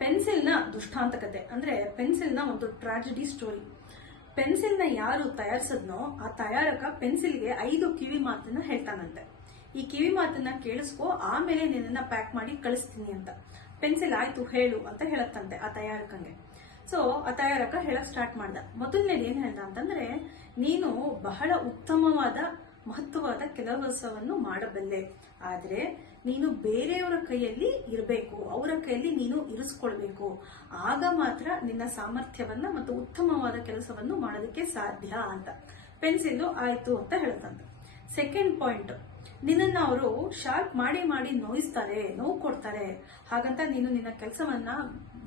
ಪೆನ್ಸಿಲ್ನ ದುಷ್ಟಾಂತಕತೆ ಅಂದ್ರೆ ಪೆನ್ಸಿಲ್ನ ಒಂದು tragedy story. ಪೆನ್ಸಿಲ್ನ ಯಾರು ತಯಾರಿಸಿದ್ನೋ ಆ ತಯಾರಕ ಪೆನ್ಸಿಲ್ಗೆ 5 ಕಿವಿ ಮಾತನ್ನ ಹೇಳ್ತಾನಂತೆ. ಈ ಕಿವಿ ಮಾತನ್ನ ಕೇಳಿಸ್ಕೋ, ಆಮೇಲೆ ನಿನ್ನನ್ನ ಪ್ಯಾಕ್ ಮಾಡಿ ಕಳಿಸ್ತೀನಿ ಅಂತ. ಪೆನ್ಸಿಲ್ ಆಯ್ತು ಹೇಳು ಅಂತ ಹೇಳತ್ತಂತೆ ಆ ತಯಾರಕಂಗೆ. ಸೊ ಆ ತಯಾರಕ ಹೇಳಕ್ ಸ್ಟಾರ್ಟ್ ಮಾಡ್ದ. ಮೊದಲನೇದು ಏನ್ ಹೇಳ್ದ ಅಂತಂದ್ರೆ, ನೀನು ಬಹಳ ಉತ್ತಮವಾದ ಮಹತ್ವವಾದ ಕೆಲಸವನ್ನು ಮಾಡಬಲ್ಲೆ, ಆದ್ರೆ ನೀನು ಬೇರೆಯವರ ಕೈಯಲ್ಲಿ ಇರಬೇಕು, ಅವರ ಕೈಯಲ್ಲಿ ನೀನು ಇರಿಸ್ಕೊಳ್ಬೇಕು. ಆಗ ಮಾತ್ರ ನಿನ್ನ ಸಾಮರ್ಥ್ಯವನ್ನ ಮತ್ತು ಉತ್ತಮವಾದ ಕೆಲಸವನ್ನು ಮಾಡೋದಕ್ಕೆ ಸಾಧ್ಯ ಅಂತ. ಪೆನ್ಸಿಲ್ ಆಯ್ತು ಅಂತ ಹೇಳ್ತಂತೆ. ಸೆಕೆಂಡ್ ಪಾಯಿಂಟ್, ನಿನ್ನನ್ನ ಅವರು ಶಾರ್ಪ್ ಮಾಡಿ ಮಾಡಿ ನೋಯಿಸ್ತಾರೆ, ನೋವು ಕೊಡ್ತಾರೆ, ಹಾಗಂತ ನೀನು ನಿನ್ನ ಕೆಲಸವನ್ನ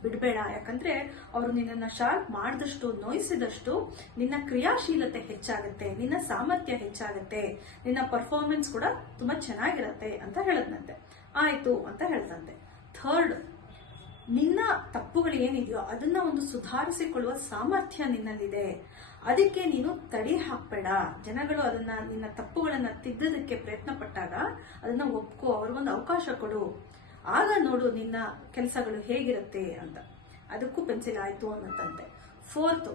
ಬಿಡಬೇಡ. ಯಾಕಂದ್ರೆ ಅವರು ನಿನ್ನನ್ನ ಶಾರ್ಪ್ ಮಾಡಿದಷ್ಟು, ನೋಯಿಸಿದಷ್ಟು ನಿನ್ನ ಕ್ರಿಯಾಶೀಲತೆ ಹೆಚ್ಚಾಗುತ್ತೆ, ನಿನ್ನ ಸಾಮರ್ಥ್ಯ ಹೆಚ್ಚಾಗುತ್ತೆ, ನಿನ್ನ ಪರ್ಫಾರ್ಮೆನ್ಸ್ ಕೂಡ ತುಂಬಾ ಚೆನ್ನಾಗಿರತ್ತೆ ಅಂತ ಹೇಳದ್ನಂತೆ. ಆಯ್ತು ಅಂತ ಹೇಳ್ತಂತೆ. ಥರ್ಡ್, ನಿನ್ನ ತಪ್ಪುಗಳು ಏನಿದೆಯೋ ಅದನ್ನ ಒಂದು ಸುಧಾರಿಸಿಕೊಳ್ಳುವ ಸಾಮರ್ಥ್ಯ ನಿನ್ನಲ್ಲಿದೆ, ಅದಕ್ಕೆ ನೀನು ತಡೆ ಹಾಕ್ಬೇಡ. ಜನಗಳು ಅದನ್ನ ನಿನ್ನ ತಪ್ಪುಗಳನ್ನ ತಿದ್ದದಕ್ಕೆ ಪ್ರಯತ್ನ ಪಟ್ಟಾಗ ಅದನ್ನ ಒಪ್ಕೋ, ಅವ್ರಿಗೊಂದು ಅವಕಾಶ ಕೊಡು, ಆಗ ನೋಡು ನಿನ್ನ ಕೆಲಸಗಳು ಹೇಗಿರುತ್ತೆ ಅಂತ. ಅದಕ್ಕೂ ಪೆನ್ಸಿಲ್ ಆಯ್ತು ಅನ್ನತ್ತಂತೆ. ಫೋರ್ತ್,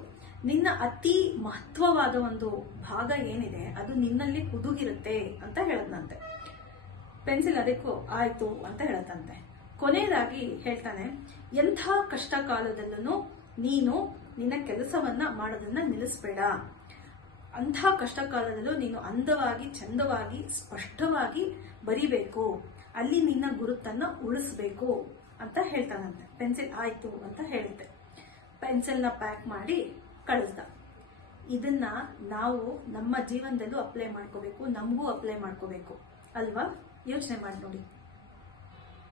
ನಿನ್ನ ಅತಿ ಮಹತ್ವವಾದ ಒಂದು ಭಾಗ ಏನಿದೆ ಅದು ನಿನ್ನಲ್ಲಿ ಹುದುಗಿರುತ್ತೆ ಅಂತ ಹೇಳದ್ನಂತೆ. ಪೆನ್ಸಿಲ್ ಅದಕ್ಕೂ ಆಯ್ತು ಅಂತ ಹೇಳತ್ತಂತೆ. ಕೊನೆಯದಾಗಿ ಹೇಳ್ತಾನೆ, ಎಂಥ ಕಷ್ಟ ಕಾಲದಲ್ಲೂ ನೀನು ನಿನ್ನ ಕೆಲಸವನ್ನ ಮಾಡೋದನ್ನ ನಿಲ್ಲಿಸಬೇಡ. ಅಂಥ ಕಷ್ಟ ಕಾಲದಲ್ಲೂ ನೀನು ಅಂದವಾಗಿ, ಚಂದವಾಗಿ, ಸ್ಪಷ್ಟವಾಗಿ ಬರಿಬೇಕು, ಅಲ್ಲಿ ನಿನ್ನ ಗುರುತನ್ನ ಉಳಿಸ್ಬೇಕು ಅಂತ ಹೇಳ್ತಾನಂತೆ. ಪೆನ್ಸಿಲ್ ಆಯ್ತು ಅಂತ ಹೇಳುತ್ತೆ. ಪೆನ್ಸಿಲ್ನ ಪ್ಯಾಕ್ ಮಾಡಿ ಕಳಿಸ್ದ. ಇದನ್ನ ನಾವು ನಮ್ಮ ಜೀವನದಲ್ಲೂ ಅಪ್ಲೈ ಮಾಡ್ಕೋಬೇಕು, ನಮಗೂ ಅಪ್ಲೈ ಮಾಡ್ಕೋಬೇಕು ಅಲ್ವಾ? ಯೋಚನೆ ಮಾಡಿ ನೋಡಿ.